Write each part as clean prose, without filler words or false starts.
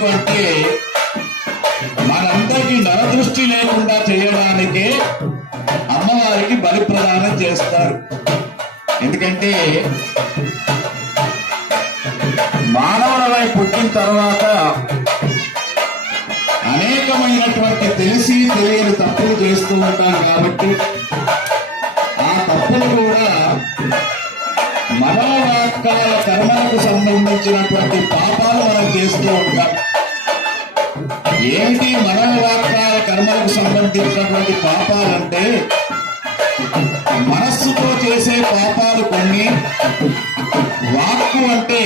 ఎందుకంటే మనందరికీ నరదృష్టి లేకుండా చేయడానికే అమ్మవారికి బలి ప్రదానం చేస్తారు. ఎందుకంటే మానవులపై పుట్టిన తర్వాత అనేకమైనటువంటి తెలిసి తెలియని తప్పులు చేస్తూ ఉంటాం కాబట్టి ఆ తప్పులు కూడా మనోవాక్కాల కర్మలకు సంబంధించినటువంటి పాపాలు మనం చేస్తూ ఉంటాం. ఏంటి మనోవాక్కాల కర్మలకు సంబంధించినటువంటి పాపాలంటే మనస్సుతో చేసే పాపాలు కొన్ని, వాక్కు అంటే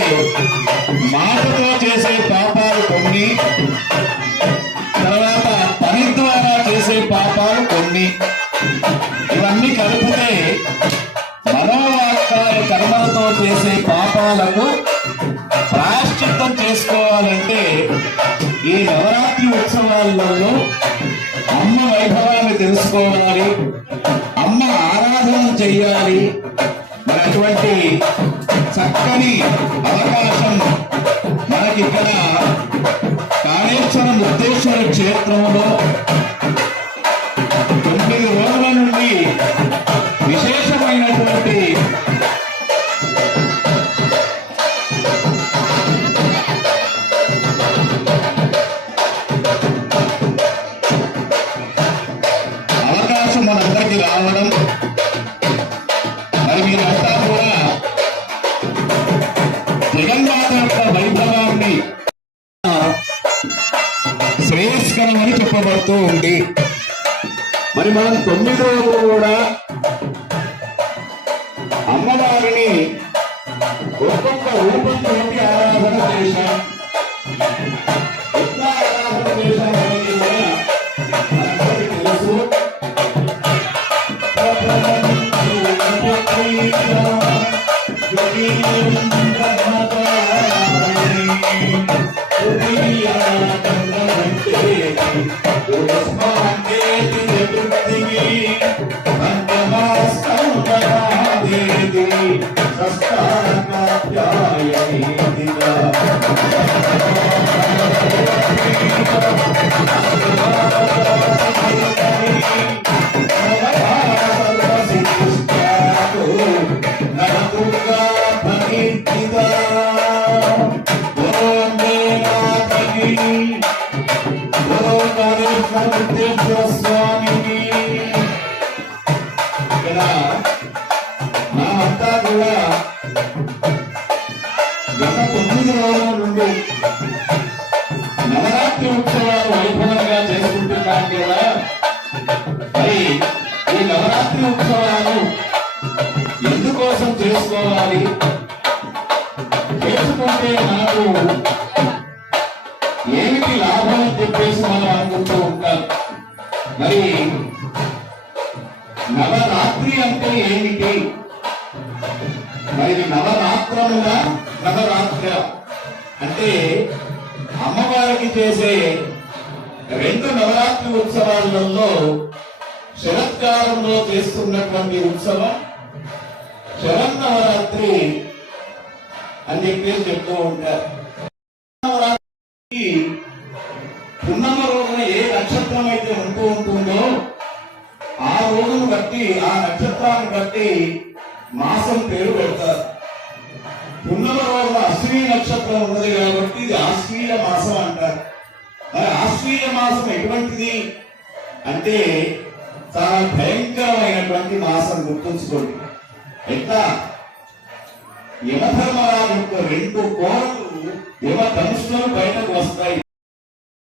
మాటతో చేసే పాపాలు కొన్ని, తర్వాత పని ద్వారా చేసే పాపాలు కొన్ని. ఇవన్నీ కలిపితే మనోవాక్కాల కర్మలతో చేసే పాపాలకు ప్రాయశ్చిత్తం చేసుకోవాలంటే ఈ నవరాత్రి ఉత్సవాలలో అమ్మ వైభవాన్ని తెలుసుకోవాలి, అమ్మ ఆరాధన చెయ్యాలి. మరి అటువంటి చక్కని అవకాశం మనకి ఇక్కడ కాళేశ్వర ముక్తేశ్వర క్షేత్రంలో 9 రోజుల నుండి విశేషమైనటువంటి అవకాశం మనందరికీ రావడం, మరి మీరంతా కూడా జగన్మాత యొక్క వైభవాన్ని శ్రేయస్కరమని చెప్పబడుతూ ఉంది. మరి మనం 9 రోజులు కూడా అమ్మవారిని ఒక్కొక్క రూపంతో ఆరాధన చేశాం. ఎట్లా ఆరాధన చేశాం అనేది కూడా అందరికీ తెలుసు. స్వామిని ఇక్కడ మనమంతా కూడా గత 9 రోజుల నుండి నవరాత్రి ఉత్సవాలు వైభవంగా చేసుకుంటున్నాం కదా. మరి ఈ నవరాత్రి ఉత్సవాలు ఎందుకోసం చేసుకోవాలి, చేసుకుంటే మనకు ఏమిటి లాభం అని చెప్పేసి మనం అనుకుంటూ ఉంటాం. మరి నవరాత్రి అంటే ఏమిటి? మరి నవరాత్రముల నవరాత్ర అంటే అమ్మవారికి చేసే 2 నవరాత్రి ఉత్సవాలలో శరత్కాలంలో చేస్తున్నటువంటి ఉత్సవం శరన్నవరాత్రి అని చెప్పేసి చెప్తూ ఉంటారు. పున్నమ రోజున ఏ నక్షత్రం అయితే ఉంటుందో ఆ రోజును బట్టి, ఆ నక్షత్రాన్ని బట్టి మాసం పేరు పెడతారు. పున్నమ రోజున అశ్విని నక్షత్రం ఉన్నది కాబట్టి ఇది ఆశ్వీయ మాసం అంటారు. మరి ఆశ్వీయ మాసం ఎటువంటిది అంటే చాలా భయంకరమైనటువంటి మాసం. గుర్తుంచుకోండి. ఎట్లా యమధర్మరాజు యొక్క 2 కోరలు